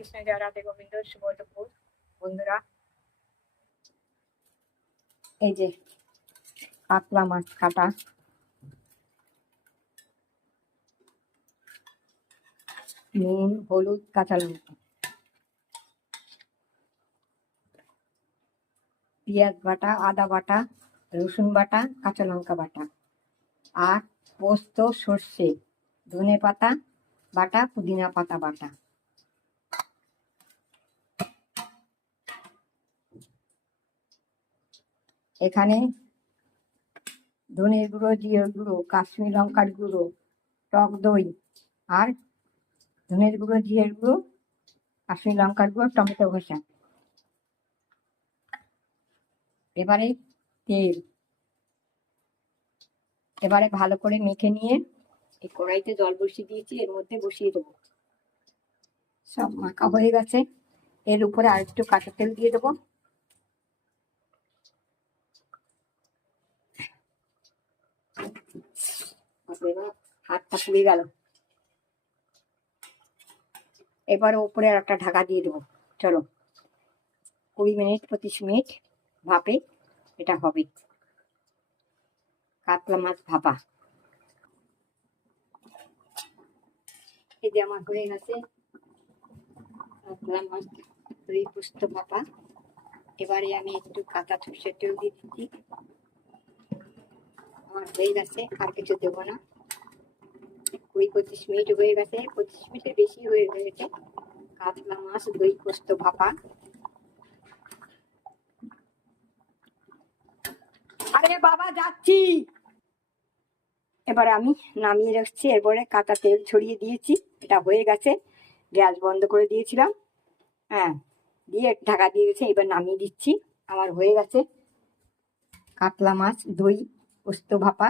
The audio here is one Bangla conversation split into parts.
কৃষ্ণ জয় রাধে গোবিন্দ। শুভ দুপুর বন্ধুরা। এই যে কাতলা মাছ কাটা, নুন, হলুদ, কাঁচা লঙ্কা, পেঁয়াজ বাটা, আদা বাটা, রসুন বাটা, কাঁচা লঙ্কা বাটা, আর পোস্ত, সর্ষে, ধনে পাতা বাটা, পুদিনা পাতা বাটা। এখানে ধনের গুঁড়ো, জিরের গুঁড়ো, কাশ্মীর লঙ্কার গুঁড়ো, টক দই, আর ধনের গুঁড়ো, জিরের গুঁড়ো, কাশ্মীর লঙ্কার গুঁড়ো, টমেটো ঘষা। এবারে তেল, এবারে ভালো করে মেখে নিয়ে এই কড়াইতে জল বসিয়ে দিয়েছি, এর মধ্যে বসিয়ে দেবো। সব মাখা হয়ে গেছে, এর উপরে আর একটু কাঁচা তেল দিয়ে দেবো। হাতটা পুড়ে গেল। এবারে উপরে আর একটা ঢাকা দিয়ে দেবো। চলো 20 মিনিট 25 মিনিট ভাপে এটা হবে কাতলা মাছ ভাপা। এই যে আমার হয়ে গেছে কাতলা মাছ দই পোস্ত ভাপা। এবারে আমি একটু কাঁচা সর্ষের তেল দিয়ে দিচ্ছি। আমার হয়ে গেছে, আর কিছু দেবো না। 20-25 মিনিট হয়ে গেছে, 25 মিনিটের বেশি হয়ে গেছে কাতলা মাছ দই পোস্ত ভাপা। আরে বাবা যাচ্ছি। এবারে আমি নামিয়ে রাখছি, এরপরে কাঁচা তেল ছড়িয়ে দিয়েছি। এটা হয়ে গেছে, গ্যাস বন্ধ করে দিয়েছিলাম, হ্যাঁ, দিয়ে ঢাকা দিয়ে গেছে। এবার নামিয়ে দিচ্ছি। আমার হয়ে গেছে কাতলা মাছ দই পোস্ত ভাপা।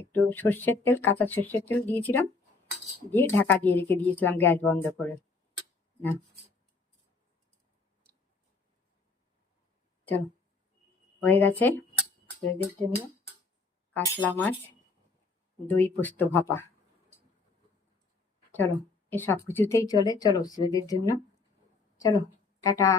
একটু সর্ষের তেল, কাঁচা সর্ষের তেল দিয়েছিলাম, দিয়ে ঢাকা দিয়ে রেখে দিয়েছিলাম গ্যাস বন্ধ করে। না চলো, হয়ে গেছে ছেলেদের জন্য কাতলা মাছ দই পোস্ত ভাপা। চলো, এ সব কিছুতেই চলে। চলো ছেলেদের জন্য, চলো টাটা।